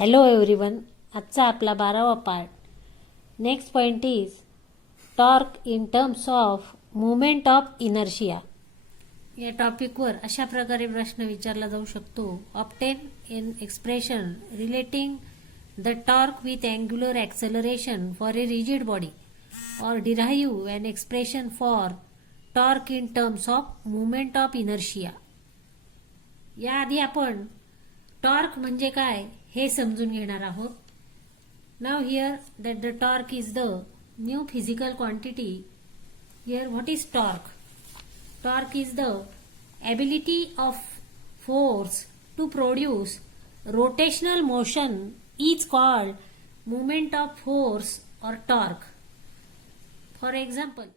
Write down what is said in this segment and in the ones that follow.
Hello everyone. आजचा आपला 12वा part. Next point is torque in terms of moment of inertia. या टॉपिकवर अशा प्रकारे प्रश्न विचारला जाऊ शकतो. Obtain an expression relating the torque with angular acceleration for a rigid body और derive an expression for torque in terms of moment of inertia. याआधी आपण टॉर्क म्हणजे काय हे समजून घेणार आहोत. Now here that the torque is the new physical quantity. Here what is torque? Torque is the ability of force to produce rotational motion is called movement of force or torque. For example,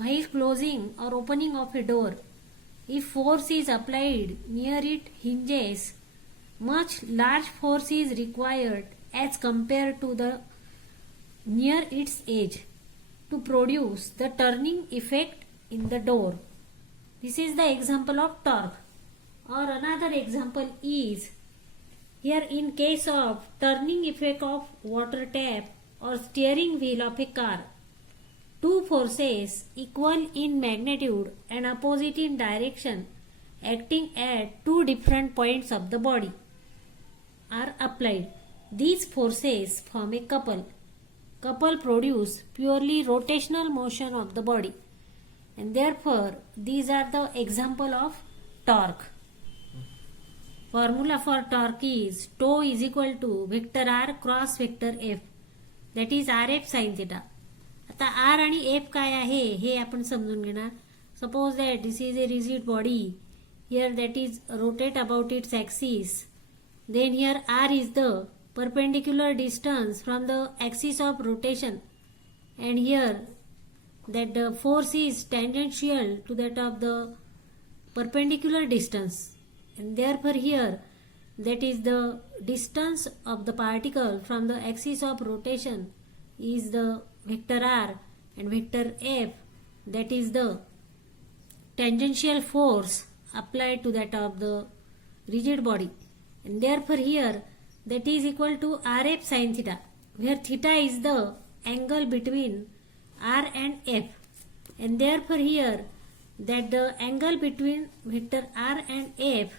while closing or opening of a door, if force is applied near its hinges, much large force is required as compared to the near its edge to produce the turning effect in the door. This is the example of torque. Or another example is here in case of turning effect of water tap or steering wheel of a car. Two forces equal in magnitude and opposite in direction acting at two different points of the body are applied. These forces form a couple. Couple produce purely rotational motion of the body. And therefore these are the example of torque. Formula for torque is tau is equal to vector r cross vector f, that is rf sin theta. आता r आणि f काय आहे हे आपण समजून घेणार. Suppose that this is a rigid body. Here that is rotate about its axis. Then here r is the perpendicular distance from the axis of rotation, and here that the force is tangential to that of the perpendicular distance, and therefore here that is the distance of the particle from the axis of rotation is the vector r, and vector f, that is the tangential force applied to that of the rigid body, and therefore here that is equal to rf sin theta, where theta is the angle between r and f, and therefore here that the angle between vector r and f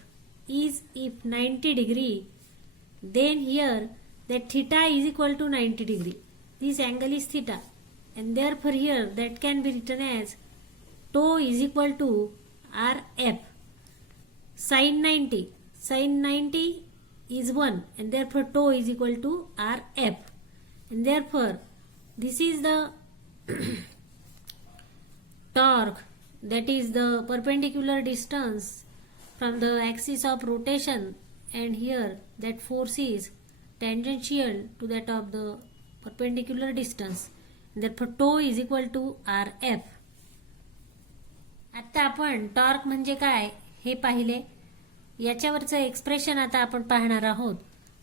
is if 90 degree, then here that theta is equal to 90 degree. This angle is theta, and therefore here that can be written as tau is equal to rf sin 90. Sin 90 is 1, and therefore tau is equal to rf, and therefore this is the torque, that is the perpendicular distance from the axis of rotation, and here that force is tangential to that of the perpendicular distance, therefore tau is equal to rf. आता आपण torque म्हणजे काय हे पाहिले. याच्यावरचं expression आता आपण पाहणार आहोत.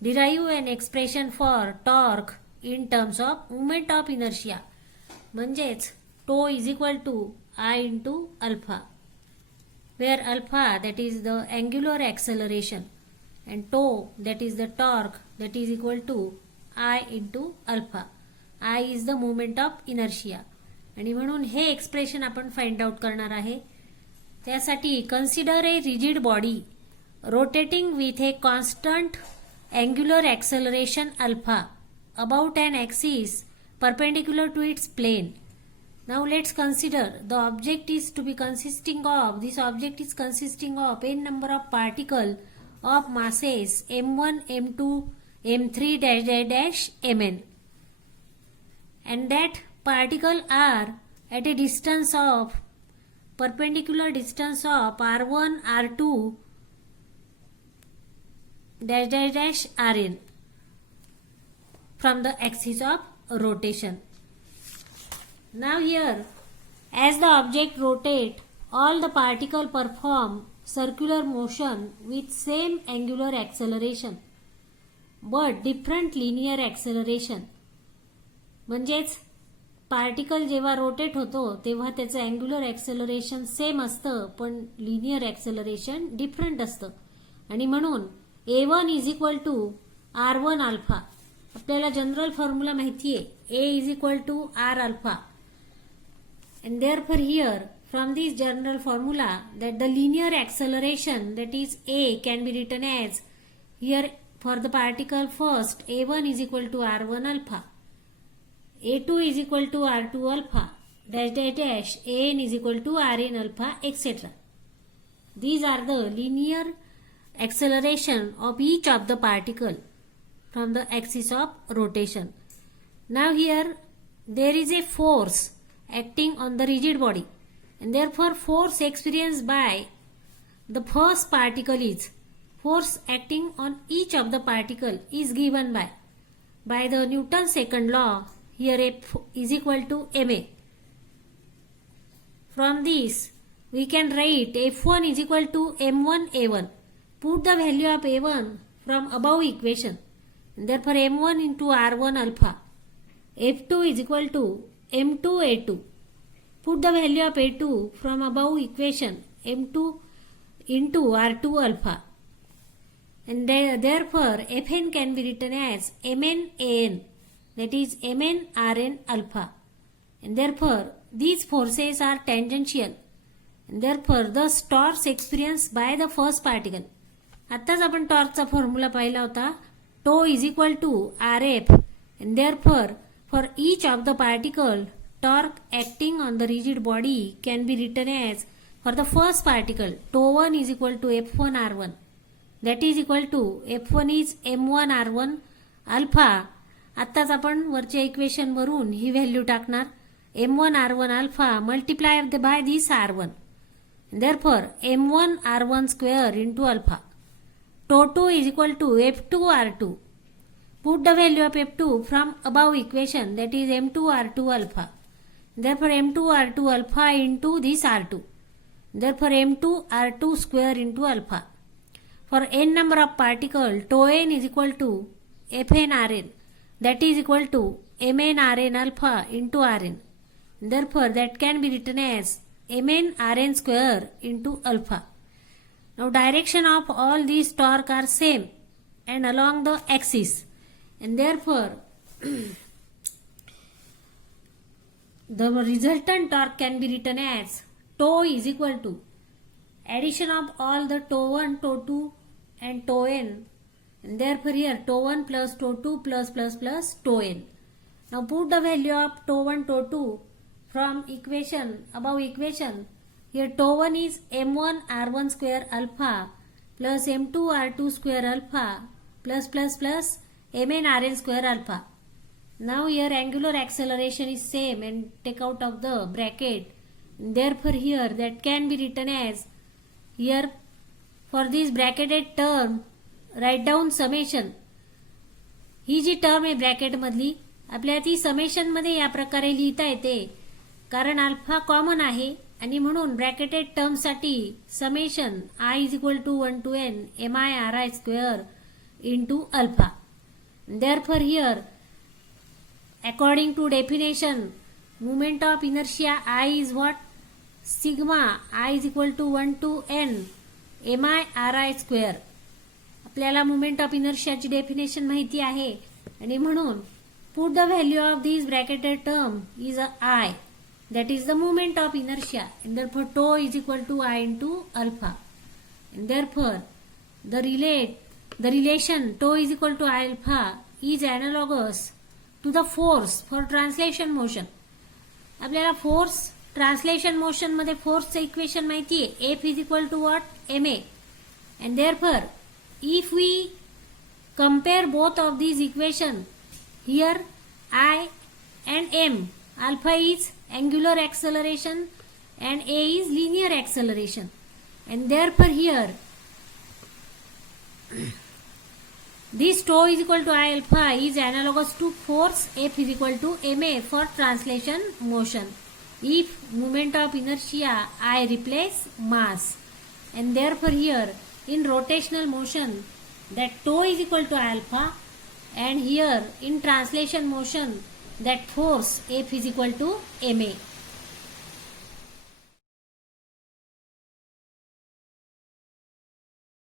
Derive an expression for torque in terms of moment of inertia. म्हणजेच tau is equal to I into alpha, where alpha that is the angular acceleration and tau that is the torque, that is equal to I into alpha. I is the moment of inertia, आणि म्हणून हे expression आपण find out करणार आहे. त्यासाठी consider A rigid body rotating with A constant angular acceleration alpha about an axis perpendicular to its plane. Now let's consider the object is consisting of n number of particles of masses m1, m2, m3 dash dash dash mn, and that particles are at a distance of perpendicular distance of r1, r2 dash dash dash rn from the axis of rotation. Now here, as the object rotates, all the particles perform circular motion with same angular acceleration, but different linear acceleration. म्हणजेच particle जेव्हा rotate होतो तेव्हा त्याचं angular acceleration same असतं, पण linear acceleration different असतं. आणि म्हणून a1 is equal to R1 alpha. आपल्याला जनरल फॉर्म्युला माहिती आहे, A is equal to R alpha. And therefore here from this general formula that the linear acceleration, that is A, can be written as, here for the particle first, A1 is equal to R1 alpha, A2 is equal to R2 alpha, dash dash dash, An is equal to Rn alpha, etc. These are the linear acceleration of each of the particle from the axis of rotation. Now here there is a force acting on the rigid body, and therefore force experienced by the first particle is, force acting on each of the particle is given by the Newton's second law. Here F is equal to ma. From this we can write F1 is equal to m1 a1. Put the value of a1 from above equation, and therefore m1 into r1 alpha. F2 is equal to m2 a2. Put the value of a2 from above equation, m2 into r2 alpha, and therefore Fn can be written as mn an, that is mn rn alpha, and therefore these forces are tangential, and therefore the torque experienced by the first particle. आत्ताच आपण टॉर्कचा formula पाहिला होता, tau is equal to Rf, and therefore for each of the particle, torque acting on the rigid body can be written as, for the first particle, τ1 is equal to F1 R1, that is equal to F1 is M1 R1 alpha. आत्ताच आपण वरच्या equation वरून ही value टाकणार, M1 R1 alpha multiplied by this R1, therefore M1 R1 square into alpha. τ2 is equal to F2 R2. Put the value of F2 from above equation, that is M2 R2 alpha. Therefore M2 R2 alpha into this R2. Therefore M2 R2 square into alpha. For n number of particle, tau n is equal to Fn Rn, that is equal to Mn Rn alpha into Rn. Therefore that can be written as Mn Rn square into alpha. Now direction of all these torque are same and along the axis, and therefore the resultant torque can be written as tau is equal to addition of all the τ1, τ2 and tau n, and therefore here τ1 plus τ2 plus tau n. Now put the value of τ1, τ2 from equation, above equation. Here τ1 is m1 r1 square alpha plus m2 r2 square alpha plus mn rn square alpha. Now here angular acceleration is same and take out of the bracket. Therefore here that can be written as, here for this bracketed term write down summation. He ji term आहे bracket मधली, आपल्याला ती summation मध्ये या प्रकारे लिहिता येते, कारण अल्फा कॉमन आहे आणि म्हणून ब्रॅकेटेड टर्म साठी summation I is equal to 1 to n mi ri square into alpha. Therefore here according to definition, moment of inertia I is what? Sigma I is equal to 1 to n mi ri square. आपल्याला moment of इनर्शियाची definition माहिती आहे आणि म्हणून put the value of this bracketed term is I, that is the moment of inertia, and therefore tau is equal to I into alpha, and therefore the relation tau is equal to I alpha is analogous to the force for translation motion. आपल्याला force translation motion मध्ये फोर्सचं equation माहिती आहे, F is equal to what? ma, and therefore if we compare both of these equation, here I and m, alpha is angular acceleration and a is linear acceleration, and therefore here this tau is equal to I alpha is analogous to force F is equal to ma for translation motion if moment of inertia I replace mass, and therefore here in rotational motion that tau is equal to I alpha, and here in translation motion that force F is equal to ma.